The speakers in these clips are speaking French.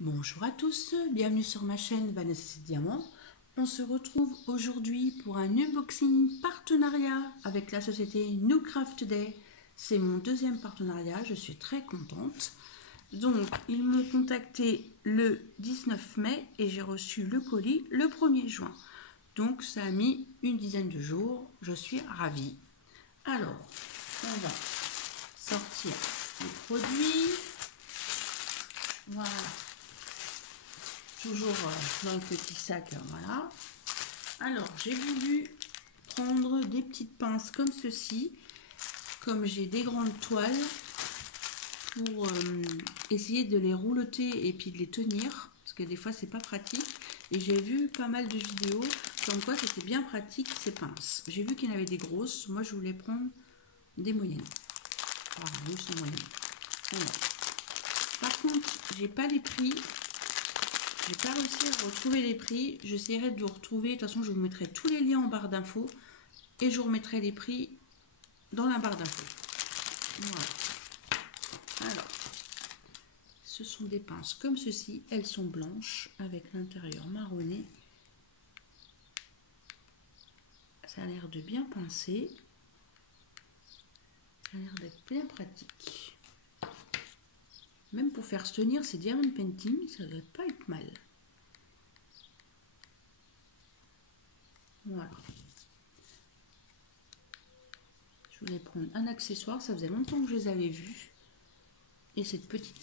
Bonjour à tous, bienvenue sur ma chaîne Vanessa Diamant. On se retrouve aujourd'hui pour un unboxing partenariat avec la société New Craft Day. C'est mon deuxième partenariat, je suis très contente. Donc, ils m'ont contacté le 19 mai et j'ai reçu le colis le 1er juin. Donc, ça a mis une dizaine de jours, je suis ravie. Alors, on va sortir les produits. Voilà. Toujours dans le petit sac, voilà. Alors, j'ai voulu prendre des petites pinces comme ceci, comme j'ai des grandes toiles, pour essayer de les roulotter et puis de les tenir, parce que des fois, c'est pas pratique. Et j'ai vu pas mal de vidéos comme quoi c'était bien pratique ces pinces. J'ai vu qu'il y en avait des grosses, moi je voulais prendre des moyennes. Voilà, nous sont moyennes. Alors, par contre, j'ai pas les prix. J'ai pas réussi à retrouver les prix. J'essaierai de vous retrouver. De toute façon, je vous mettrai tous les liens en barre d'infos. Et je vous remettrai les prix dans la barre d'infos. Voilà. Alors, ce sont des pinces comme ceci. Elles sont blanches avec l'intérieur marronné. Ça a l'air de bien pincer. Ça a l'air d'être bien pratique. Même pour faire se tenir ces diamond painting, ça ne devrait pas être mal. Voilà. Je voulais prendre un accessoire, ça faisait longtemps que je les avais vus. Et cette petite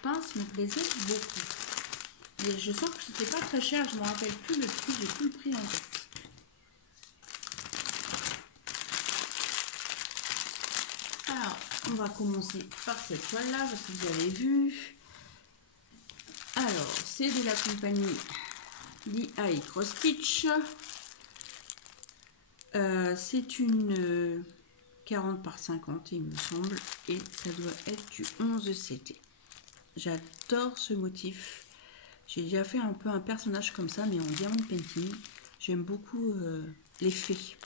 pince me plaisait beaucoup. Et je sens que c'était pas très cher, je ne me rappelle plus le prix, j'ai plus le prix en tête. Alors, on va commencer par cette toile-là, parce que vous avez vu. Alors, c'est de la compagnie DI Cross Stitch. C'est une 40 par 50, il me semble, et ça doit être du 11 CT. J'adore ce motif. J'ai déjà fait un peu un personnage comme ça, mais en diamond painting. J'aime beaucoup les fées.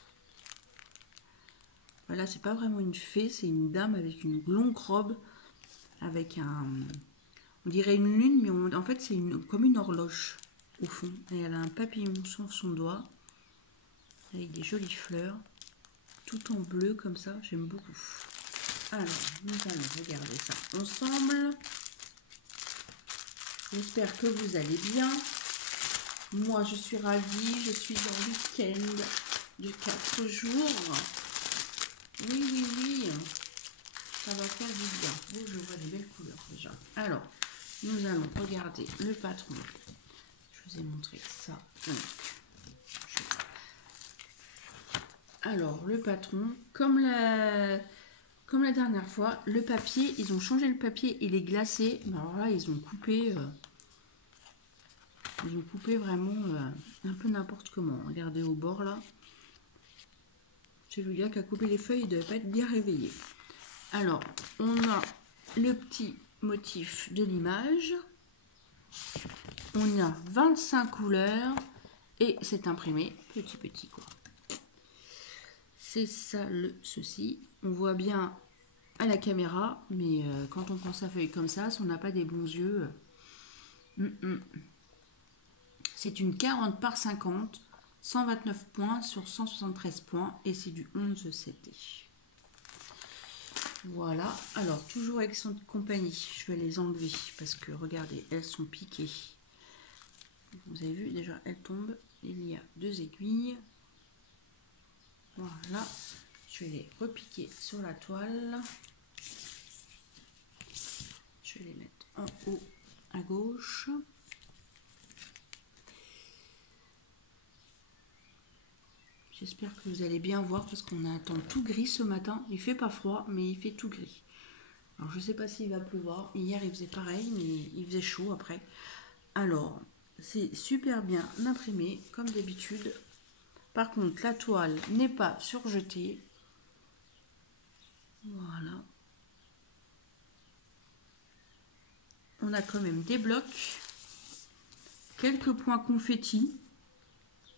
Voilà, c'est pas vraiment une fée, c'est une dame avec une longue robe, avec un... On dirait une lune, mais en fait, c'est comme une horloge, au fond. Et elle a un papillon sur son doigt, avec des jolies fleurs, tout en bleu, comme ça, j'aime beaucoup. Alors, nous allons regarder ça ensemble. J'espère que vous allez bien. Moi, je suis ravie. Je suis en week-end de 4 jours. Oui. Ça va faire du bien. Oh, je vois des belles couleurs déjà. Alors, nous allons regarder le patron. Je vous ai montré ça. Donc, alors, le patron, comme la dernière fois, le papier, ils ont changé le papier, il est glacé. Alors là, ils ont coupé vraiment un peu n'importe comment. Regardez au bord là. C'est le gars qui a coupé les feuilles, il ne devait pas être bien réveillé. Alors, on a le petit motif de l'image. On a 25 couleurs et c'est imprimé petit quoi. C'est ça le souci. On voit bien à la caméra, mais quand on prend sa feuille comme ça, si on n'a pas des bons yeux... C'est une 40 par 50, 129 points sur 173 points et c'est du 11 CT. Voilà, alors toujours avec son compagnie, je vais les enlever parce que regardez, elles sont piquées. Vous avez vu, déjà elles tombent, il y a 2 aiguilles. Voilà, je vais les repiquer sur la toile. Je vais les mettre en haut à gauche. J'espère que vous allez bien voir parce qu'on attend tout gris ce matin. Il fait pas froid, mais il fait tout gris. Alors, je ne sais pas s'il va pleuvoir. Hier, il faisait pareil, mais il faisait chaud après. Alors, c'est super bien imprimé, comme d'habitude. Par contre, la toile n'est pas surjetée. Voilà. On a quand même des blocs. Quelques points confettis.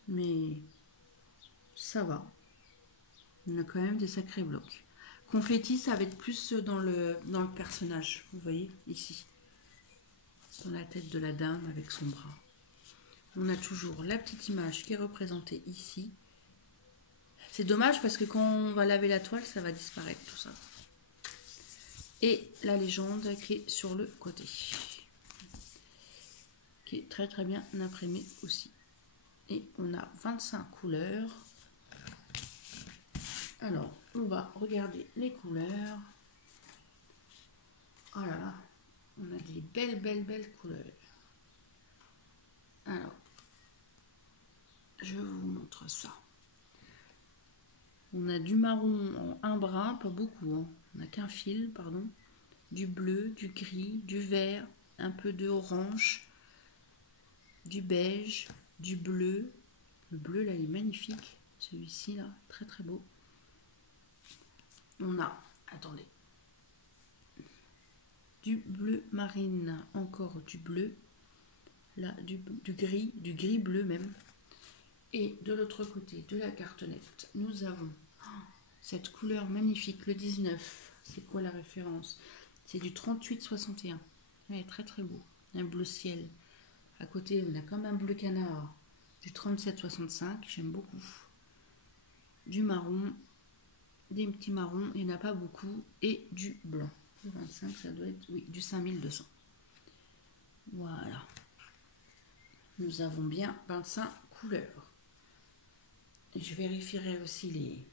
Mais ça va. On a quand même des sacrés blocs. Confetti, ça va être plus dans le personnage. Vous voyez, ici. dans la tête de la dame avec son bras. On a toujours la petite image qui est représentée ici. C'est dommage parce que quand on va laver la toile, ça va disparaître tout ça. Et la légende qui est sur le côté. Qui est très très bien imprimée aussi. Et on a 25 couleurs. Alors, on va regarder les couleurs. Oh là là, on a des belles couleurs. Alors, je vous montre ça. On a du marron en un brin, pas beaucoup, hein. On n'a qu'un fil, pardon. Du bleu, du gris, du vert, un peu de orange, du beige, du bleu. Le bleu là il est magnifique, celui-ci là, très très beau. On a, attendez, du bleu marine, encore du bleu, là du gris bleu même. Et de l'autre côté de la cartonnette, nous avons cette couleur magnifique, le 19. C'est quoi la référence? C'est du 38-61. Ouais, très très beau. Un bleu ciel. À côté, on a comme un bleu canard. Du 37-65, j'aime beaucoup. Du marron, des petits marrons, il n'y en a pas beaucoup. Et du blanc. Le 25, ça doit être, oui, du 5200. Voilà. Nous avons bien 25 couleurs. Et je vérifierai aussi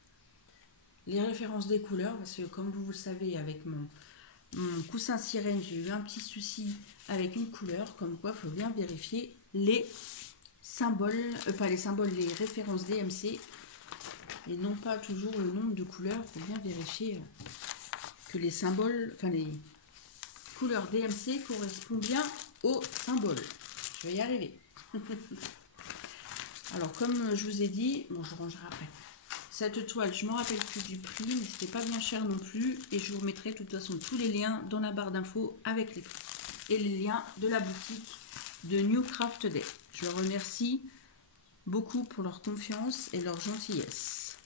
les références des couleurs, parce que comme vous le savez, avec mon coussin sirène, j'ai eu un petit souci avec une couleur, comme quoi il faut bien vérifier les symboles, pas les symboles, les références DMC, et non pas toujours le nombre de couleurs. Il faut bien vérifier que les symboles, enfin les couleurs DMC correspondent bien aux symboles. Je vais y arriver. Alors comme je vous ai dit, bon je rangerai après. Cette toile, je ne me rappelle plus du prix, mais c'était pas bien cher non plus. Et je vous mettrai de toute façon tous les liens dans la barre d'infos avec les prix. Et les liens de la boutique de New Craft Day. Je leur remercie beaucoup pour leur confiance et leur gentillesse.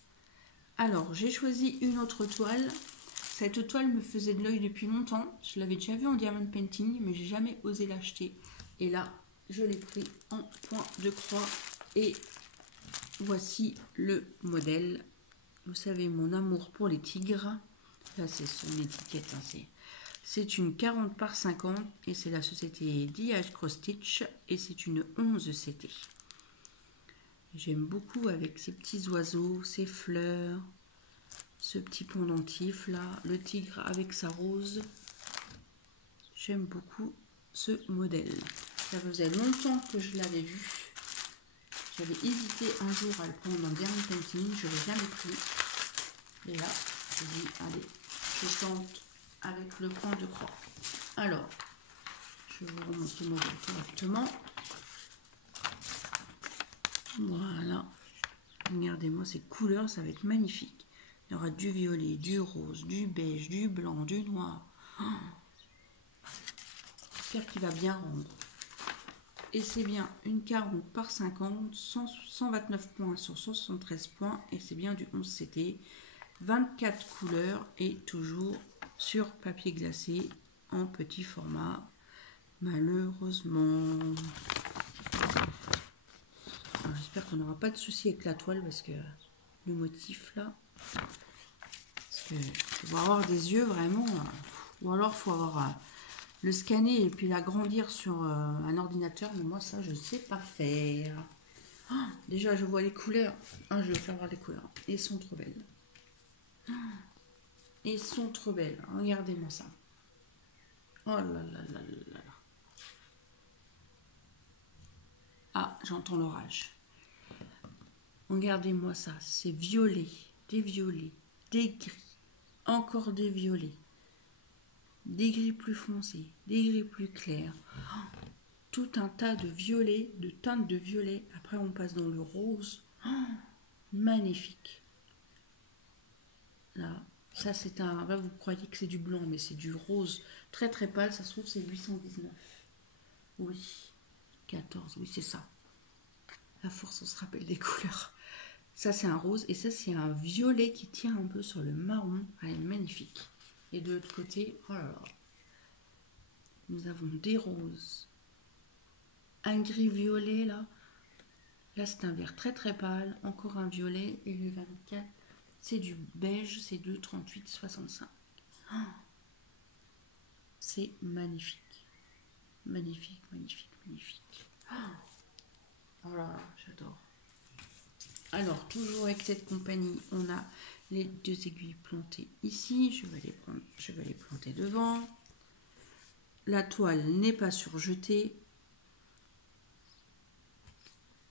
Alors, j'ai choisi une autre toile. Cette toile me faisait de l'œil depuis longtemps. Je l'avais déjà vue en diamond painting, mais j'ai jamais osé l'acheter. Et là, je l'ai pris en point de croix. Et voici le modèle. Vous savez mon amour pour les tigres. Là, c'est son étiquette. Hein, c'est une 40 par 50 et c'est la société DH Cross Stitch et c'est une 11 CT. J'aime beaucoup avec ces petits oiseaux, ces fleurs, ce petit pendentif là, le tigre avec sa rose. J'aime beaucoup ce modèle. Ça faisait longtemps que je l'avais vu. J'avais hésité un jour à le prendre en diamond painting, je ne l'ai jamais pris. Et là, je dis, allez, je tente avec le point de croix. Alors, je vous remonte le modèle correctement. Voilà. Regardez-moi ces couleurs, ça va être magnifique. Il y aura du violet, du rose, du beige, du blanc, du noir. Oh, j'espère qu'il va bien rendre. Et c'est bien une 40 par 50, 129 points sur 173 points. Et c'est bien du 11 CT. 24 couleurs et toujours sur papier glacé en petit format. Malheureusement. J'espère qu'on n'aura pas de souci avec la toile parce que le motif là. Parce que faut avoir des yeux vraiment. Ou alors il faut avoir le scanner et puis l'agrandir sur un ordinateur. Mais moi ça je ne sais pas faire. Oh, déjà je vois les couleurs. Ah, je vais faire voir les couleurs. Elles sont trop belles. Elles sont trop belles. Regardez-moi ça. Oh là là là là là. Ah, j'entends l'orage. Regardez-moi ça. C'est violet, des violets, des gris, encore des violets, des gris plus foncés, des gris plus clairs. Oh, tout un tas de violets, de teintes de violet. Après, on passe dans le rose. Oh, magnifique. Là. Ça, c'est un... Là, vous croyez que c'est du blanc, mais c'est du rose très très pâle. Ça se trouve, c'est 819. Oui. 14, oui, c'est ça. À force, on se rappelle des couleurs. Ça, c'est un rose. Et ça, c'est un violet qui tient un peu sur le marron. Elle est magnifique. Et de l'autre côté, oh là là. Nous avons des roses, un gris violet là. Là, c'est un vert très très pâle, encore un violet. Et le 24, c'est du beige, c'est de 38,65. Oh, c'est magnifique. Magnifique, magnifique, magnifique. Oh là là, j'adore. Alors, toujours avec cette compagnie, on a les 2 aiguilles plantées ici. Je vais les prendre, je vais les planter devant. La toile n'est pas surjetée.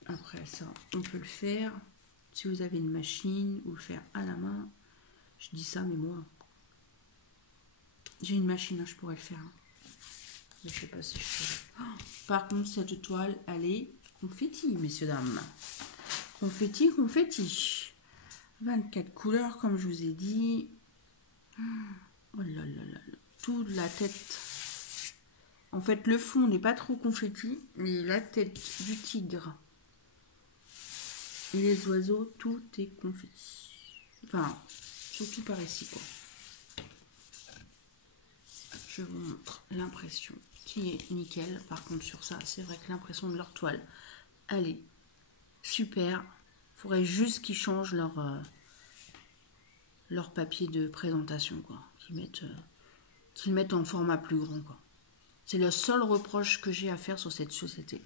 Après ça, on peut le faire. Si vous avez une machine ou le faire à la main. Je dis ça, mais moi, j'ai une machine, hein, je pourrais le faire. Mais je sais pas si je pourrais. Oh, par contre, cette toile, elle est confetti, messieurs, dames. Confetti, confetti. 24 couleurs, comme je vous ai dit. Oh là là là là. Toute la tête. En fait, le fond n'est pas trop confetti, mais la tête du tigre et les oiseaux, tout est confetti. Enfin, surtout par ici, quoi. Je vous montre l'impression qui est nickel. Par contre, sur ça, c'est vrai que l'impression de leur toile, elle est super. Il faudrait juste qu'ils changent leur papier de présentation, quoi. Qu'ils mettent en format plus grand, quoi. C'est le seul reproche que j'ai à faire sur cette société.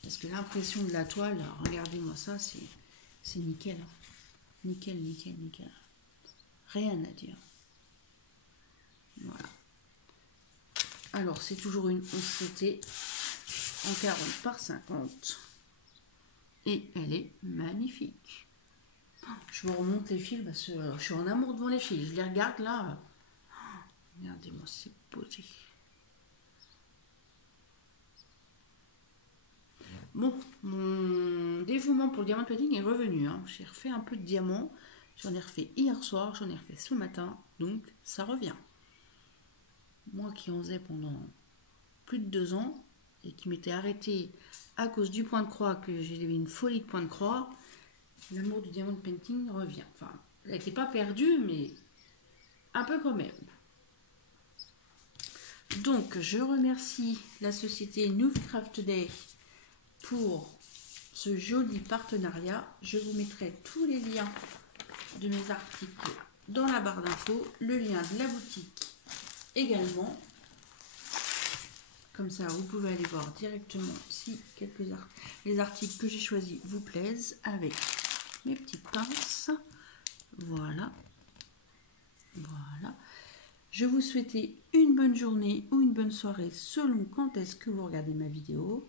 Parce que l'impression de la toile, regardez-moi ça, c'est nickel. Hein. Nickel, nickel, nickel. Rien à dire. Voilà. Alors, c'est toujours une 11CT en 40 par 50. Et elle est magnifique. Je vous remonte les fils parce que je suis en amour devant les fils. Je les regarde là. Regardez-moi, c'est posé. Bon, mon dévouement pour le diamant painting est revenu. Hein. J'ai refait un peu de diamant. J'en ai refait hier soir, j'en ai refait ce matin. Donc, ça revient. Moi qui en faisais pendant plus de 2 ans et qui m'étais arrêtée à cause du point de croix, que j'ai eu une folie de point de croix, l'amour du diamant painting revient. Enfin, elle n'était pas perdue, mais un peu quand même. Donc, je remercie la société New Craft Day pour ce joli partenariat. Je vous mettrai tous les liens de mes articles dans la barre d'infos, le lien de la boutique également. Comme ça, vous pouvez aller voir directement si les articles que j'ai choisis vous plaisent avec mes petites pinces. Voilà. Voilà. Je vous souhaite une bonne journée ou une bonne soirée selon quand est-ce que vous regardez ma vidéo.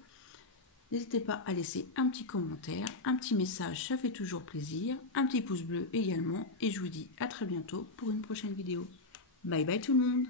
N'hésitez pas à laisser un petit commentaire, un petit message, ça fait toujours plaisir. Un petit pouce bleu également. Et je vous dis à très bientôt pour une prochaine vidéo. Bye bye tout le monde.